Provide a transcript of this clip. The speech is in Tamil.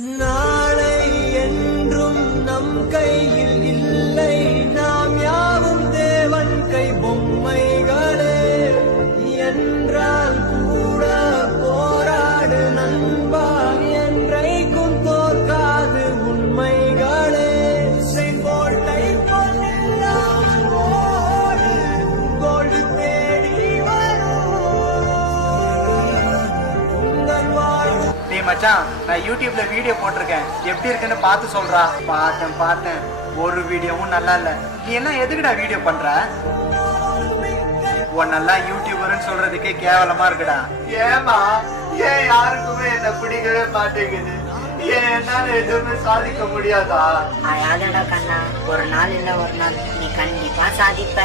நாளை என்றும் நம் கையில் இல்லை, நாம் யாவும் தேவன் கை பொம்மைகளே. என்றால் கூட போராடு நண்பா, என்றைக்கும் தோற்காது உண்மைகளே. செங்கோட்டை பொன்னில்லாமல் ஓடு, கோடு தேடி வரும் உங்கள் வாழ்வு. டேய் மச்சான், நான் யூடியூப்ல வீடியோ போட்டிருக்கேன், எப்படி இருக்குன்னு பார்த்து சொல்றா. பார்த்தேன், ஒரு வீடியோவும் நல்லா இல்ல. நீ என்ன எதுக்குடா வீடியோ பண்ற? உன்னெல்லாம் யூடியூபர்னு சொல்றதுக்கே கேவலமா இருக்குடா. ஏமா ஏன் யாருக்குமே என்ன பிடிக்கவே மாட்டேங்குது? ஏன் என்னால எதுவுமே சாதிக்க முடியாதா? அழாதடா கண்ணா, ஒரு நாள் இல்ல ஒரு நாள் நீ கண்டிப்பா சாதிப்ப.